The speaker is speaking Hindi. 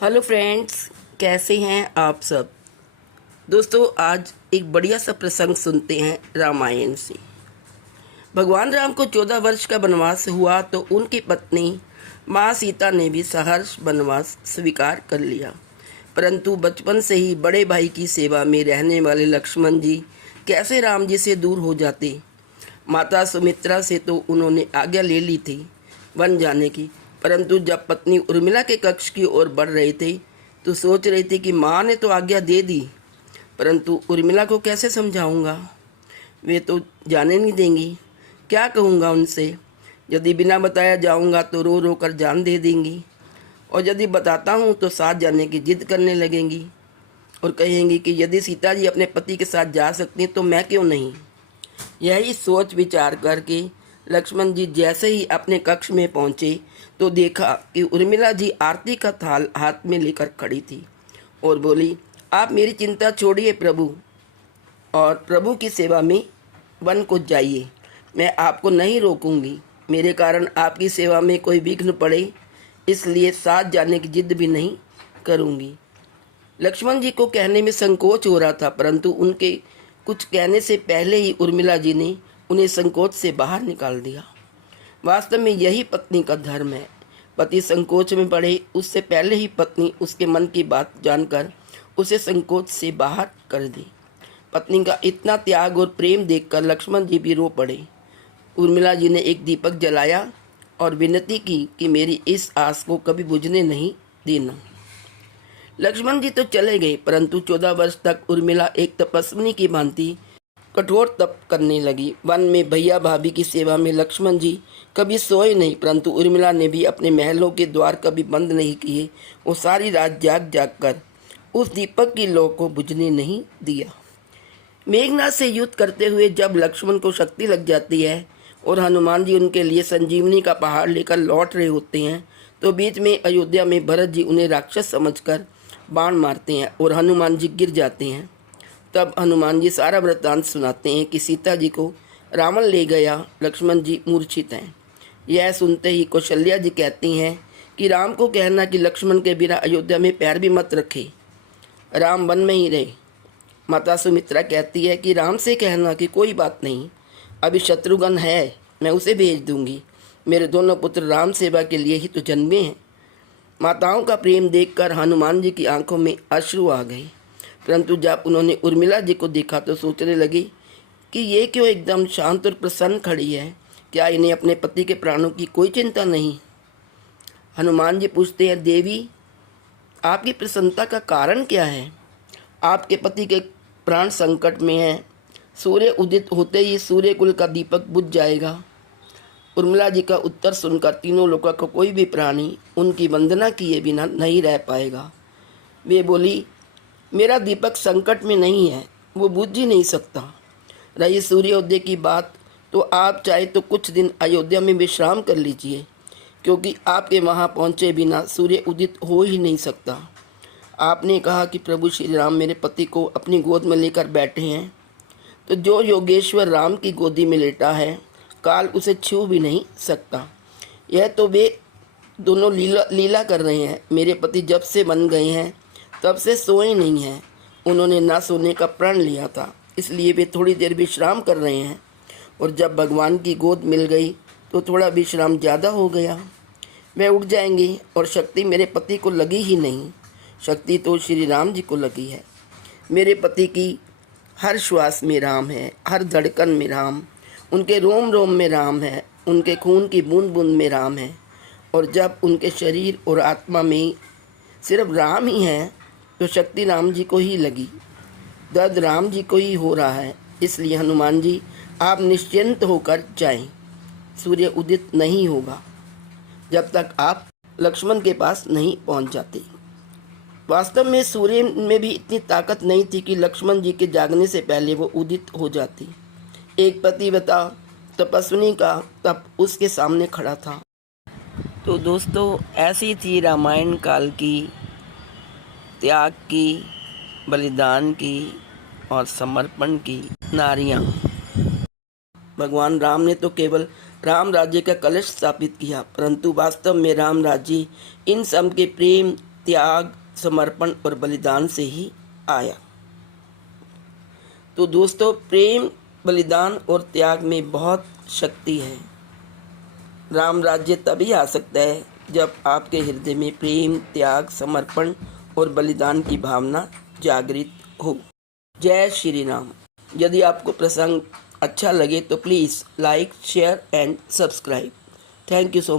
हेलो फ्रेंड्स, कैसे हैं आप सब। दोस्तों, आज एक बढ़िया सा प्रसंग सुनते हैं रामायण से। भगवान राम को 14 वर्ष का वनवास हुआ तो उनकी पत्नी माँ सीता ने भी सहर्ष वनवास स्वीकार कर लिया। परंतु बचपन से ही बड़े भाई की सेवा में रहने वाले लक्ष्मण जी कैसे राम जी से दूर हो जाते। माता सुमित्रा से तो उन्होंने आज्ञा ले ली थी वन जाने की, परंतु जब पत्नी उर्मिला के कक्ष की ओर बढ़ रहे थे तो सोच रही थी कि माँ ने तो आज्ञा दे दी, परंतु उर्मिला को कैसे समझाऊंगा। वे तो जाने नहीं देंगी, क्या कहूँगा उनसे। यदि बिना बताया जाऊँगा तो रो रो कर जान दे देंगी, और यदि बताता हूँ तो साथ जाने की जिद करने लगेंगी और कहेंगी कि यदि सीता जी अपने पति के साथ जा सकती हैं तो मैं क्यों नहीं। यही सोच विचार करके लक्ष्मण जी जैसे ही अपने कक्ष में पहुँचे तो देखा कि उर्मिला जी आरती का थाल हाथ में लेकर खड़ी थी और बोली, आप मेरी चिंता छोड़िए प्रभु, और प्रभु की सेवा में वन को जाइए। मैं आपको नहीं रोकूंगी। मेरे कारण आपकी सेवा में कोई विघ्न पड़े इसलिए साथ जाने की जिद भी नहीं करूंगी। लक्ष्मण जी को कहने में संकोच हो रहा था, परंतु उनके कुछ कहने से पहले ही उर्मिला जी ने उन्हें संकोच से बाहर निकाल दिया। वास्तव में यही पत्नी का धर्म है। पति संकोच में पड़े उससे पहले ही पत्नी उसके मन की बात जानकर उसे संकोच से बाहर कर दी। पत्नी का इतना त्याग और प्रेम देखकर लक्ष्मण जी भी रो पड़े। उर्मिला जी ने एक दीपक जलाया और विनती की कि मेरी इस आस को कभी बुझने नहीं देना। लक्ष्मण जी तो चले गए, परंतु 14 वर्ष तक उर्मिला एक तपस्विनी की भांति कठोर तप करने लगी। वन में भैया भाभी की सेवा में लक्ष्मण जी कभी सोए नहीं, परंतु उर्मिला ने भी अपने महलों के द्वार कभी बंद नहीं किए। वो सारी रात जाग जाग कर उस दीपक की लौ को बुझने नहीं दिया। मेघनाथ से युद्ध करते हुए जब लक्ष्मण को शक्ति लग जाती है और हनुमान जी उनके लिए संजीवनी का पहाड़ लेकर लौट रहे होते हैं तो बीच में अयोध्या में भरत जी उन्हें राक्षस समझकर बाण मारते हैं और हनुमान जी गिर जाते हैं। तब हनुमान जी सारा वृत्तांत सुनाते हैं कि सीता जी को रावण ले गया, लक्ष्मण जी मूर्छित हैं। यह सुनते ही कौशल्या जी कहती हैं कि राम को कहना कि लक्ष्मण के बिना अयोध्या में पैर भी मत रखे, राम वन में ही रहे। माता सुमित्रा कहती है कि राम से कहना कि कोई बात नहीं, अभी शत्रुघ्न है, मैं उसे भेज दूंगी। मेरे दोनों पुत्र राम सेवा के लिए ही तो जन्मे हैं। माताओं का प्रेम देखकर हनुमान जी की आंखों में अश्रु आ गए, परंतु जब उन्होंने उर्मिला जी को देखा तो सोचने लगी कि ये क्यों एकदम शांत और प्रसन्न खड़ी है, क्या इन्हें अपने पति के प्राणों की कोई चिंता नहीं। हनुमान जी पूछते हैं, देवी आपकी प्रसन्नता का कारण क्या है। आपके पति के प्राण संकट में हैं, सूर्य उदित होते ही सूर्य कुल का दीपक बुझ जाएगा। उर्मिला जी का उत्तर सुनकर तीनों लोगों को कोई भी प्राणी उनकी वंदना किए बिना नहीं रह पाएगा। वे बोली, मेरा दीपक संकट में नहीं है, वो बुझ ही नहीं सकता। रही सूर्योदय की बात, तो आप चाहे तो कुछ दिन अयोध्या में विश्राम कर लीजिए, क्योंकि आपके वहाँ पहुँचे बिना सूर्य उदित हो ही नहीं सकता। आपने कहा कि प्रभु श्री राम मेरे पति को अपनी गोद में लेकर बैठे हैं, तो जो योगेश्वर राम की गोदी में लेटा है काल उसे छू भी नहीं सकता। यह तो वे दोनों लीला कर रहे हैं। मेरे पति जब से बन गए हैं तब से सोए नहीं हैं। उन्होंने ना सोने का प्रण लिया था, इसलिए वे थोड़ी देर विश्राम कर रहे हैं, और जब भगवान की गोद मिल गई तो थोड़ा विश्राम ज़्यादा हो गया। वे उठ जाएंगे और शक्ति मेरे पति को लगी ही नहीं, शक्ति तो श्री राम जी को लगी है। मेरे पति की हर श्वास में राम है, हर धड़कन में राम, उनके रोम रोम में राम है, उनके खून की बूंद बूंद में राम है। और जब उनके शरीर और आत्मा में सिर्फ राम ही है तो शक्ति राम जी को ही लगी, दर्द राम जी को ही हो रहा है। इसलिए हनुमान जी आप निश्चिंत होकर जाएं, सूर्य उदित नहीं होगा जब तक आप लक्ष्मण के पास नहीं पहुंच जाते। वास्तव में सूर्य में भी इतनी ताकत नहीं थी कि लक्ष्मण जी के जागने से पहले वो उदित हो जाती। एक पतिव्रता तपस्विनी का तप उसके सामने खड़ा था। तो दोस्तों, ऐसी थी रामायण काल की त्याग की, बलिदान की और समर्पण की नारियां। भगवान राम ने तो केवल राम राज्य का कलश स्थापित किया, परंतु वास्तव में राम राज्य इन सब के प्रेम त्याग, समर्पण और बलिदान से ही आया। तो दोस्तों, प्रेम, बलिदान और त्याग में बहुत शक्ति है। राम राज्य तभी आ सकता है जब आपके हृदय में प्रेम, त्याग, समर्पण और बलिदान की भावना जागृत हो। जय श्री राम। यदि आपको प्रसंग अच्छा लगे तो please like, share and subscribe. Thank you so much.